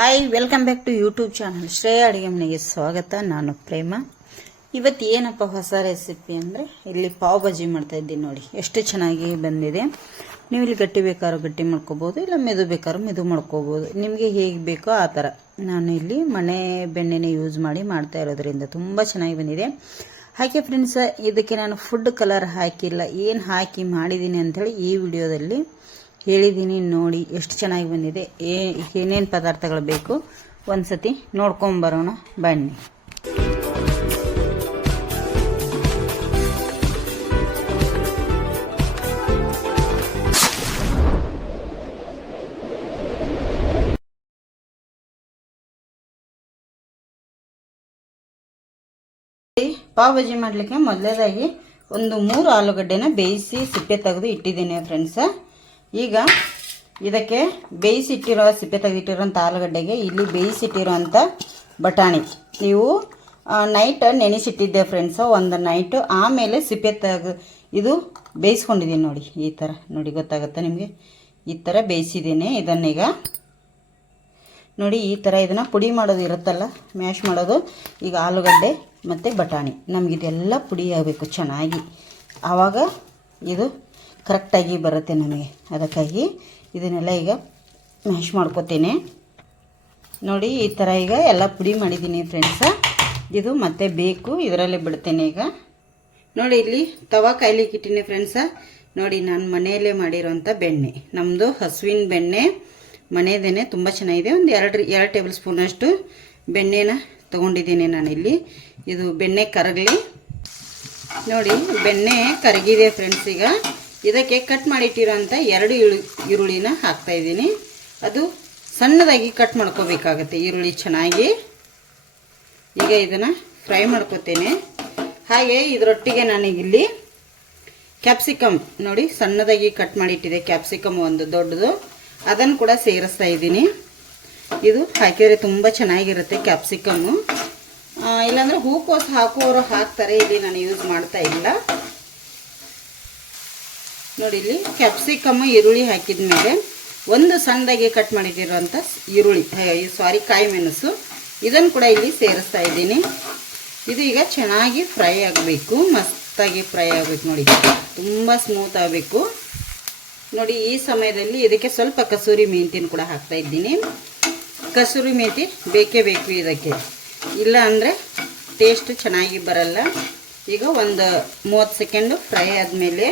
Hi, welcome back to YouTube channel Shreya ಅಡುಗೆ ಮನೆಗೆ ಸ್ವಾಗತ. ನಾನು ಪ್ರೇಮ. ಇವತ್ತು ಏನಪ್ಪ ಹೊಸ ರೆಸಿಪಿ ಅಂದರೆ ಇಲ್ಲಿ ಪಾವ್ ಭಾಜಿ ಮಾಡ್ತಾ ಇದ್ದೀನಿ. ನೋಡಿ ಎಷ್ಟು ಚೆನ್ನಾಗಿ ಬಂದಿದೆ. ನೀವು ಇಲ್ಲಿ ಗಟ್ಟಿ ಬೇಕಾದ್ರೂ ಗಟ್ಟಿ ಮಾಡ್ಕೋಬೋದು, ಇಲ್ಲ ಮೆದು ಬೇಕಾದ್ರೂ ಮೆದು ಮಾಡ್ಕೋಬೋದು. ನಿಮಗೆ ಹೇಗೆ ಬೇಕೋ ಆ ಥರ. ನಾನು ಇಲ್ಲಿ ಮನೆ ಬೆಣ್ಣೆನೇ ಯೂಸ್ ಮಾಡಿ ಮಾಡ್ತಾ ಇರೋದ್ರಿಂದ ತುಂಬ ಚೆನ್ನಾಗಿ ಬಂದಿದೆ. ಹಾಗೆ ಫ್ರೆಂಡ್ಸ್, ಇದಕ್ಕೆ ನಾನು ಫುಡ್ ಕಲರ್ ಹಾಕಿಲ್ಲ, ಏನು ಹಾಕಿ ಮಾಡಿದ್ದೀನಿ ಅಂಥೇಳಿ ಈ ವಿಡಿಯೋದಲ್ಲಿ ಹೇಳಿದ್ದೀನಿ. ನೋಡಿ ಎಷ್ಟು ಚೆನ್ನಾಗಿ ಬಂದಿದೆ. ಏನೇನು ಪದಾರ್ಥಗಳು ಬೇಕು ಒಂದ್ಸತಿ ನೋಡ್ಕೊಂಬರೋಣ ಬನ್ನಿ. ಪಾವ್ ಭಾಜಿ ಮಾಡಲಿಕ್ಕೆ ಮೊದಲೇದಾಗಿ ಒಂದು 3 ಆಲೂಗಡ್ಡೆನ ಬೇಯಿಸಿ ಸಿಪ್ಪೆ ತೆಗೆದು ಇಟ್ಟಿದ್ದೀನಿ ಫ್ರೆಂಡ್ಸ. ಈಗ ಇದಕ್ಕೆ ಬೇಯಿಸಿಟ್ಟಿರೋ ಸಿಪ್ಪೆ ತೆಗೆದಿಟ್ಟಿರೋಂಥ ಆಲೂಗಡ್ಡೆಗೆ ಇಲ್ಲಿ ಬೇಯಿಸಿಟ್ಟಿರೋಂಥ ಬಟಾಣಿ ನೀವು ನೈಟ್ ನೆನೆಸಿಟ್ಟಿದ್ದೆ ಫ್ರೆಂಡ್ಸು, ಒಂದು ನೈಟು. ಆಮೇಲೆ ಸಿಪ್ಪೆ ಇದು ಬೇಯಿಸ್ಕೊಂಡಿದ್ದೀನಿ. ನೋಡಿ ಈ ಥರ, ನೋಡಿ ಗೊತ್ತಾಗುತ್ತೆ ನಿಮಗೆ, ಈ ಥರ ಬೇಯಿಸಿದ್ದೀನಿ. ಇದನ್ನೀಗ ನೋಡಿ ಈ ಥರ ಇದನ್ನು ಪುಡಿ ಮಾಡೋದು ಇರುತ್ತಲ್ಲ, ಮ್ಯಾಶ್ ಮಾಡೋದು. ಈಗ ಆಲೂಗಡ್ಡೆ ಮತ್ತು ಬಟಾಣಿ ನಮಗಿದೆಲ್ಲ ಪುಡಿ ಆಗಬೇಕು ಚೆನ್ನಾಗಿ, ಆವಾಗ ಇದು ಕರೆಕ್ಟಾಗಿ ಬರುತ್ತೆ ನಮಗೆ. ಅದಕ್ಕಾಗಿ ಇದನ್ನೆಲ್ಲ ಈಗ ಮ್ಯಾಶ್ ಮಾಡ್ಕೊತೀನಿ. ನೋಡಿ ಈ ಥರ ಈಗ ಎಲ್ಲ ಪುಡಿ ಮಾಡಿದ್ದೀನಿ ಫ್ರೆಂಡ್ಸ. ಇದು ಮತ್ತೆ ಬೇಕು, ಇದರಲ್ಲೇ ಬಿಡ್ತೇನೆ ಈಗ. ನೋಡಿ ಇಲ್ಲಿ ತವಾ ಕಾಯ್ಲಿಕ್ಕೆ ಇಟ್ಟಿನಿ ಫ್ರೆಂಡ್ಸ. ನೋಡಿ ನಾನು ಮನೆಯಲ್ಲೇ ಮಾಡಿರೋಂಥ ಬೆಣ್ಣೆ, ನಮ್ಮದು ಹಸುವಿನ ಬೆಣ್ಣೆ ಮನೆಯದೇ, ತುಂಬ ಚೆನ್ನಾಗಿದೆ. ಒಂದು 2 ಟೇಬಲ್ ಸ್ಪೂನಷ್ಟು ಬೆಣ್ಣೆನ ತೊಗೊಂಡಿದ್ದೀನಿ ನಾನಿಲ್ಲಿ. ಇದು ಬೆಣ್ಣೆ ಕರಗಲಿ. ನೋಡಿ ಬೆಣ್ಣೆ ಕರಗಿದೆ ಫ್ರೆಂಡ್ಸ್. ಈಗ ಇದಕ್ಕೆ ಕಟ್ ಮಾಡಿಟ್ಟಿರೋಂಥ 2 ಈರುಳ್ಳಿನ ಹಾಕ್ತಾಯಿದ್ದೀನಿ. ಅದು ಸಣ್ಣದಾಗಿ ಕಟ್ ಮಾಡ್ಕೋಬೇಕಾಗತ್ತೆ ಈರುಳ್ಳಿ ಚೆನ್ನಾಗಿ. ಈಗ ಇದನ್ನು ಫ್ರೈ ಮಾಡ್ಕೋತೇನೆ. ಹಾಗೆ ಇದರೊಟ್ಟಿಗೆ ನನಗಿಲ್ಲಿ ಕ್ಯಾಪ್ಸಿಕಮ್ ನೋಡಿ ಸಣ್ಣದಾಗಿ ಕಟ್ ಮಾಡಿಟ್ಟಿದೆ. ಕ್ಯಾಪ್ಸಿಕಮ್ ಒಂದು ದೊಡ್ಡದು, ಅದನ್ನು ಕೂಡ ಸೇರಿಸ್ತಾ ಇದ್ದೀನಿ. ಇದು ಹಾಕಿದರೆ ತುಂಬ ಚೆನ್ನಾಗಿರುತ್ತೆ ಕ್ಯಾಪ್ಸಿಕಮ್ಮು. ಇಲ್ಲಾಂದರೆ ಹೂಕೋಸು ಹಾಕುವವರು ಹಾಕ್ತಾರೆ, ಇಲ್ಲಿ ನಾನು ಯೂಸ್ ಮಾಡ್ತಾ ಇಲ್ಲ. ನೋಡಿ ಇಲ್ಲಿ ಕ್ಯಾಪ್ಸಿಕಮ್ ಈರುಳ್ಳಿ ಹಾಕಿದ ಮೇಲೆ ಒಂದು ಸಣ್ಣದಾಗಿ ಕಟ್ ಮಾಡಿಟ್ಟಿರೋಂಥ ಕಾಯಿ ಮೆಣಸು, ಇದನ್ನು ಕೂಡ ಇಲ್ಲಿ ಸೇರಿಸ್ತಾ ಇದ್ದೀನಿ. ಇದು ಈಗ ಚೆನ್ನಾಗಿ ಫ್ರೈ ಆಗಬೇಕು, ಮಸ್ತಾಗಿ ಫ್ರೈ ಆಗಬೇಕು. ನೋಡಿ ತುಂಬ ಸ್ಮೂತ್ ಆಗಬೇಕು. ನೋಡಿ ಈ ಸಮಯದಲ್ಲಿ ಇದಕ್ಕೆ ಸ್ವಲ್ಪ ಕಸೂರಿ ಮೆಂತಿನ ಕೂಡ ಹಾಕ್ತಾ ಇದ್ದೀನಿ. ಕಸೂರಿ ಮೆಂತಿ ಬೇಕೇ ಬೇಕು ಇದಕ್ಕೆ, ಇಲ್ಲ ಅಂದರೆ ಟೇಸ್ಟ್ ಚೆನ್ನಾಗಿ ಬರಲ್ಲ. ಈಗ ಒಂದು 30 ಸೆಕೆಂಡು ಫ್ರೈ ಆದಮೇಲೆ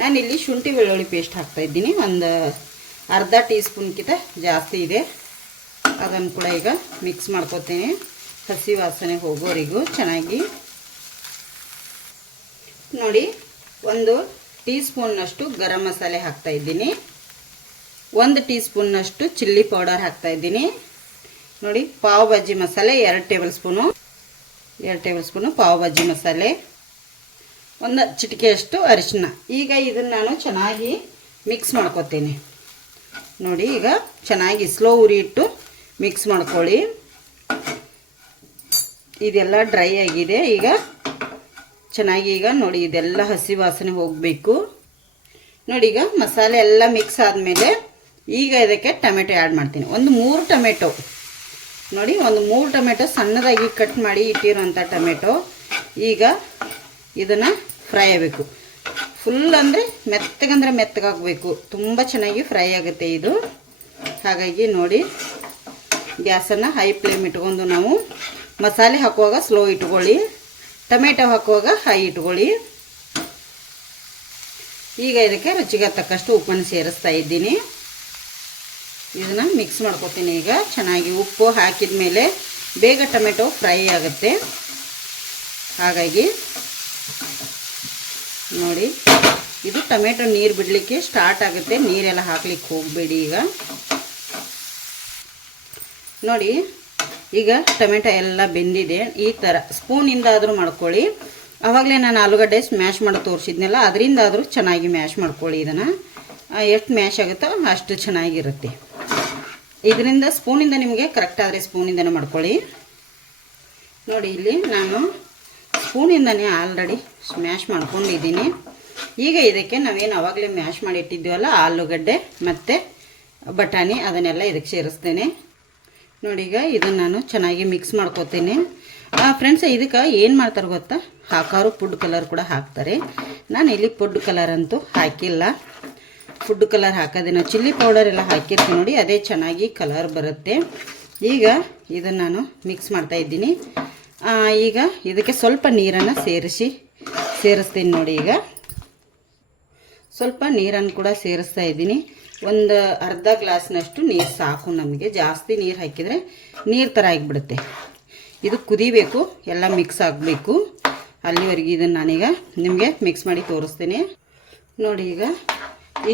ನಾನಿಲ್ಲಿ ಶುಂಠಿ ಬೆಳ್ಳುಳ್ಳಿ ಪೇಸ್ಟ್ ಹಾಕ್ತಾಯಿದ್ದೀನಿ. ಒಂದು ಅರ್ಧ ಟೀ ಸ್ಪೂನ್ಗಿಂತ ಜಾಸ್ತಿ ಇದೆ. ಅದನ್ನು ಕೂಡ ಈಗ ಮಿಕ್ಸ್ ಮಾಡ್ಕೊತೀನಿ, ಹಸಿ ವಾಸನೆ ಹೋಗೋರಿಗೂ ಚೆನ್ನಾಗಿ. ನೋಡಿ ಒಂದು ಟೀ ಸ್ಪೂನ್ನಷ್ಟು ಗರಂ ಮಸಾಲೆ ಹಾಕ್ತಾಯಿದ್ದೀನಿ. 1 ಟೀ ಸ್ಪೂನ್ನಷ್ಟು ಚಿಲ್ಲಿ ಪೌಡರ್ ಹಾಕ್ತಾಯಿದ್ದೀನಿ. ನೋಡಿ ಪಾವ್ ಭಾಜಿ ಮಸಾಲೆ 2 ಟೇಬಲ್ ಸ್ಪೂನು ಪಾವ್ ಭಾಜಿ ಮಸಾಲೆ, ಒಂದು ಚಿಟಿಕೆಯಷ್ಟು ಅರಿಶಿನ. ಈಗ ಇದನ್ನು ನಾನು ಚೆನ್ನಾಗಿ ಮಿಕ್ಸ್ ಮಾಡ್ಕೊತೀನಿ. ನೋಡಿ ಈಗ ಚೆನ್ನಾಗಿ ಸ್ಲೋ ಉರಿ ಇಟ್ಟು ಮಿಕ್ಸ್ ಮಾಡ್ಕೊಳ್ಳಿ. ಇದೆಲ್ಲ ಡ್ರೈ ಆಗಿದೆ. ಈಗ ಚೆನ್ನಾಗಿ ಈಗ ನೋಡಿ ಇದೆಲ್ಲ ಹಸಿ ವಾಸನೆ ಹೋಗಬೇಕು. ನೋಡಿ ಈಗ ಮಸಾಲೆ ಎಲ್ಲ ಮಿಕ್ಸ್ ಆದಮೇಲೆ ಈಗ ಇದಕ್ಕೆ ಟೊಮೆಟೊ ಆ್ಯಡ್ ಮಾಡ್ತೀನಿ. ಒಂದು 3 ಟೊಮೆಟೊ ನೋಡಿ, ಒಂದು 3 ಟೊಮೆಟೊ ಸಣ್ಣದಾಗಿ ಕಟ್ ಮಾಡಿ ಇಟ್ಟಿರೋಂಥ ಟೊಮೆಟೊ. ಈಗ ಇದನ್ನು ಫ್ರೈ ಆಗಬೇಕು. ಫುಲ್ ಅಂದರೆ ಮೆತ್ತಗಂದ್ರೆ ಮೆತ್ತಗಾಗಬೇಕು, ತುಂಬ ಚೆನ್ನಾಗಿ ಫ್ರೈ ಆಗುತ್ತೆ ಇದು. ಹಾಗಾಗಿ ನೋಡಿ ಗ್ಯಾಸನ್ನು ಹೈ ಫ್ಲೇಮ್ ಇಟ್ಕೊಂಡು ನಾವು ಮಸಾಲೆ ಹಾಕುವಾಗ ಸ್ಲೋ ಇಟ್ಕೊಳ್ಳಿ, ಟೊಮೆಟೊ ಹಾಕುವಾಗ ಹೈ ಇಟ್ಕೊಳ್ಳಿ. ಈಗ ಇದಕ್ಕೆ ರುಚಿಗೆ ತಕ್ಕಷ್ಟು ಉಪ್ಪನ್ನು ಸೇರಿಸ್ತಾ ಇದ್ದೀನಿ. ಇದನ್ನು ಮಿಕ್ಸ್ ಮಾಡ್ಕೊತೀನಿ. ಈಗ ಚೆನ್ನಾಗಿ ಉಪ್ಪು ಹಾಕಿದ ಮೇಲೆ ಬೇಗ ಟೊಮೆಟೊ ಫ್ರೈ ಆಗುತ್ತೆ. ಹಾಗಾಗಿ ನೋಡಿ ಇದು ಟೊಮೆಟೊ ನೀರು ಬಿಡಲಿಕ್ಕೆ ಸ್ಟಾರ್ಟ್ ಆಗುತ್ತೆ, ನೀರೆಲ್ಲ ಹಾಕ್ಲಿಕ್ಕೆ ಹೋಗಬೇಡಿ. ಈಗ ನೋಡಿ ಈಗ ಟೊಮೆಟೊ ಎಲ್ಲ ಬೆಂದಿದೆ. ಈ ಥರ ಸ್ಪೂನಿಂದ ಆದರೂ ಮಾಡ್ಕೊಳ್ಳಿ. ಆವಾಗಲೇ ನಾನು ಆಲೂಗಡ್ಡೆ ಸ್ಮ್ಯಾಶ್ ಮಾಡಿ ತೋರಿಸಿದ್ನಲ್ಲ, ಅದರಿಂದ ಆದರೂ ಚೆನ್ನಾಗಿ ಮ್ಯಾಶ್ ಮಾಡ್ಕೊಳ್ಳಿ. ಇದನ್ನು ಎಷ್ಟು ಮ್ಯಾಶ್ ಆಗುತ್ತೋ ಅಷ್ಟು ಚೆನ್ನಾಗಿರುತ್ತೆ. ಇದರಿಂದ ಸ್ಪೂನಿಂದ ನಿಮಗೆ ಕರೆಕ್ಟ್ ಆದರೆ ಸ್ಪೂನಿಂದನೇ ಮಾಡ್ಕೊಳ್ಳಿ. ನೋಡಿ ಇಲ್ಲಿ ನಾನು ಸ್ಪೂನಿಂದನೇ ಆಲ್ರೆಡಿ ಸ್ಮ್ಯಾಶ್ ಮಾಡ್ಕೊಂಡಿದ್ದೀನಿ. ಈಗ ಇದಕ್ಕೆ ನಾವೇನು ಆವಾಗಲೇ ಮ್ಯಾಶ್ ಮಾಡಿ ಇಟ್ಟಿದ್ದೀವಲ್ಲ ಆಲೂಗಡ್ಡೆ ಮತ್ತು ಬಟಾಣಿ, ಅದನ್ನೆಲ್ಲ ಇದಕ್ಕೆ ಸೇರಿಸ್ತೇನೆ. ನೋಡಿ ಈಗ ಇದನ್ನು ನಾನು ಚೆನ್ನಾಗಿ ಮಿಕ್ಸ್ ಮಾಡ್ಕೋತೀನಿ. ಫ್ರೆಂಡ್ಸ್, ಇದಕ್ಕೆ ಏನು ಮಾಡ್ತಾರೆ ಗೊತ್ತಾ, ಹಾಕೋರು ಫುಡ್ ಕಲರ್ ಕೂಡ ಹಾಕ್ತಾರೆ. ನಾನು ಇಲ್ಲಿ ಫುಡ್ ಕಲರ್ ಅಂತೂ ಹಾಕಿಲ್ಲ. ಫುಡ್ ಕಲರ್ ಹಾಕೋದೇನೋ ಚಿಲ್ಲಿ ಪೌಡರ್ ಎಲ್ಲ ಹಾಕಿರ್ತೀನಿ ನೋಡಿ, ಅದೇ ಚೆನ್ನಾಗಿ ಕಲರ್ ಬರುತ್ತೆ. ಈಗ ಇದನ್ನು ನಾನು ಮಿಕ್ಸ್ ಮಾಡ್ತಾಯಿದ್ದೀನಿ. ಈಗ ಇದಕ್ಕೆ ಸ್ವಲ್ಪ ನೀರನ್ನು ಸೇರಿಸ್ತೀನಿ ನೋಡಿ. ಈಗ ಸ್ವಲ್ಪ ನೀರನ್ನು ಕೂಡ ಸೇರಿಸ್ತಾ ಇದ್ದೀನಿ. ಒಂದು ಅರ್ಧ ಗ್ಲಾಸ್ನಷ್ಟು ನೀರು ಸಾಕು ನಮಗೆ. ಜಾಸ್ತಿ ನೀರು ಹಾಕಿದರೆ ನೀರು ಥರ ಆಗಿಬಿಡುತ್ತೆ. ಇದು ಕುದಿಬೇಕು, ಎಲ್ಲ ಮಿಕ್ಸ್ ಆಗಬೇಕು. ಅಲ್ಲಿವರೆಗೆ ಇದನ್ನು ನಾನೀಗ ನಿಮಗೆ ಮಿಕ್ಸ್ ಮಾಡಿ ತೋರಿಸ್ತೀನಿ ನೋಡಿ. ಈಗ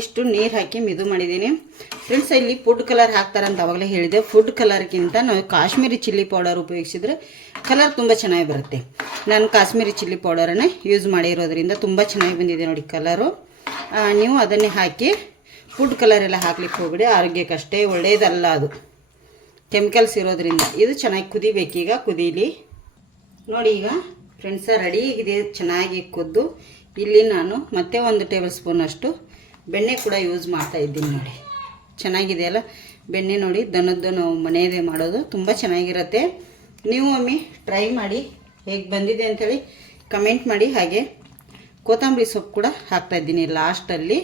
ಇಷ್ಟು ನೀರು ಹಾಕಿ ಮಿದು ಮಾಡಿದ್ದೀನಿ. ಫ್ರೆಂಡ್ಸ್, ಇಲ್ಲಿ ಫುಡ್ ಕಲರ್ ಹಾಕ್ತಾರಂತ ಅವಾಗಲೇ ಹೇಳಿದೆ. ಫುಡ್ ಕಲರ್ಗಿಂತ ನಾವು ಕಾಶ್ಮೀರಿ ಚಿಲ್ಲಿ ಪೌಡರ್ ಉಪಯೋಗಿಸಿದ್ರೆ ಕಲರ್ ತುಂಬ ಚೆನ್ನಾಗಿ ಬರುತ್ತೆ. ನಾನು ಕಾಶ್ಮೀರಿ ಚಿಲ್ಲಿ ಪೌಡರನ್ನೇ ಯೂಸ್ ಮಾಡಿರೋದ್ರಿಂದ ತುಂಬ ಚೆನ್ನಾಗಿ ಬಂದಿದೆ ನೋಡಿ ಕಲರು. ನೀವು ಅದನ್ನೇ ಹಾಕಿ, ಫುಡ್ ಕಲರ್ ಎಲ್ಲ ಹಾಕ್ಲಿಕ್ಕೆ ಹೋಗ್ಬಿಡಿ, ಆರೋಗ್ಯಕ್ಕಷ್ಟೇ ಒಳ್ಳೆಯದಲ್ಲ. ಅದು ಕೆಮಿಕಲ್ಸ್ ಇರೋದ್ರಿಂದ. ಇದು ಚೆನ್ನಾಗಿ ಕುದಿಬೇಕೀಗ, ಕುದೀಲಿ ನೋಡಿ. ಈಗ ಫ್ರೆಂಡ್ಸ ರೆಡಿ ಆಗಿದೆ, ಚೆನ್ನಾಗಿ ಕುದ್ದು. ಇಲ್ಲಿ ನಾನು ಮತ್ತೆ 1 ಟೇಬಲ್ ಸ್ಪೂನಷ್ಟು ಬೆಣ್ಣೆ ಕೂಡ ಯೂಸ್ ಮಾಡ್ತಾ ಇದ್ದೀನಿ ನೋಡಿ. ಚೆನ್ನಾಗಿದೆ ಅಲ್ಲ ಬೆಣ್ಣೆ ನೋಡಿ. ದನದ್ದು ನಾವು ಮನೆಯದೇ ಮಾಡೋದು, ತುಂಬ ಚೆನ್ನಾಗಿರುತ್ತೆ. ನೀವು ಒಮ್ಮೆ ಟ್ರೈ ಮಾಡಿ, ಹೇಗೆ ಬಂದಿದೆ ಅಂಥೇಳಿ ಕಮೆಂಟ್ ಮಾಡಿ. ಹಾಗೆ ಕೊತ್ತಂಬರಿ ಸೊಪ್ಪು ಕೂಡ ಹಾಕ್ತಾಯಿದ್ದೀನಿ ಲಾಸ್ಟಲ್ಲಿ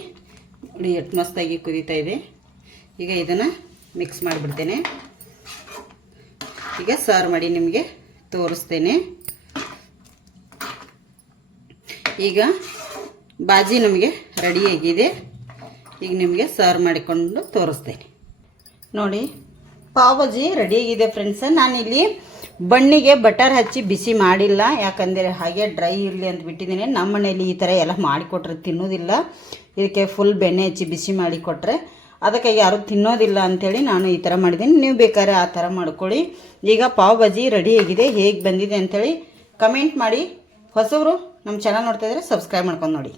ನೋಡಿ. ಎಷ್ಟು ಮಸ್ತಾಗಿ ಕುದೀತಾ ಇದೆ. ಈಗ ಇದನ್ನು ಮಿಕ್ಸ್ ಮಾಡಿಬಿಡ್ತೇನೆ. ಈಗ ಸರ್ವ್ ಮಾಡಿ ನಿಮಗೆ ತೋರಿಸ್ತೇನೆ. ಈಗ ಬಾಜಿ ನಮಗೆ ರೆಡಿಯಾಗಿದೆ. ಈಗ ನಿಮಗೆ ಸರ್ವ್ ಮಾಡಿಕೊಂಡು ತೋರಿಸ್ತೇನೆ ನೋಡಿ. ಪಾವ್ ಭಾಜಿ ರೆಡಿಯಾಗಿದೆ ಫ್ರೆಂಡ್ಸ್. ನಾನಿಲ್ಲಿ ಬಣ್ಣಿಗೆ ಬಟರ್ ಹಚ್ಚಿ ಬಿಸಿ ಮಾಡಿಲ್ಲ, ಯಾಕಂದರೆ ಹಾಗೆ ಡ್ರೈ ಇರಲಿ ಅಂತ ಬಿಟ್ಟಿದ್ದೀನಿ. ನಮ್ಮ ಮನೇಲಿ ಈ ಥರ ಎಲ್ಲ ಮಾಡಿಕೊಟ್ರೆ ತಿನ್ನೋದಿಲ್ಲ. ಇದಕ್ಕೆ ಫುಲ್ ಬೆಣ್ಣೆ ಹಚ್ಚಿ ಬಿಸಿ ಮಾಡಿಕೊಟ್ರೆ ಅದಕ್ಕೆ ಯಾರು ತಿನ್ನೋದಿಲ್ಲ ಅಂಥೇಳಿ ನಾನು ಈ ಥರ ಮಾಡಿದ್ದೀನಿ. ನೀವು ಬೇಕಾದ್ರೆ ಆ ಥರ ಮಾಡ್ಕೊಳ್ಳಿ. ಈಗ ಪಾವ್ ಭಾಜಿ ರೆಡಿಯಾಗಿದೆ. ಹೇಗೆ ಬಂದಿದೆ ಅಂಥೇಳಿ ಕಮೆಂಟ್ ಮಾಡಿ. ಹೊಸವರು ನಮ್ಮ ಚಾನಲ್ ನೋಡ್ತಾಯಿದ್ರೆ ಸಬ್ಸ್ಕ್ರೈಬ್ ಮಾಡ್ಕೊಂಡು ನೋಡಿ.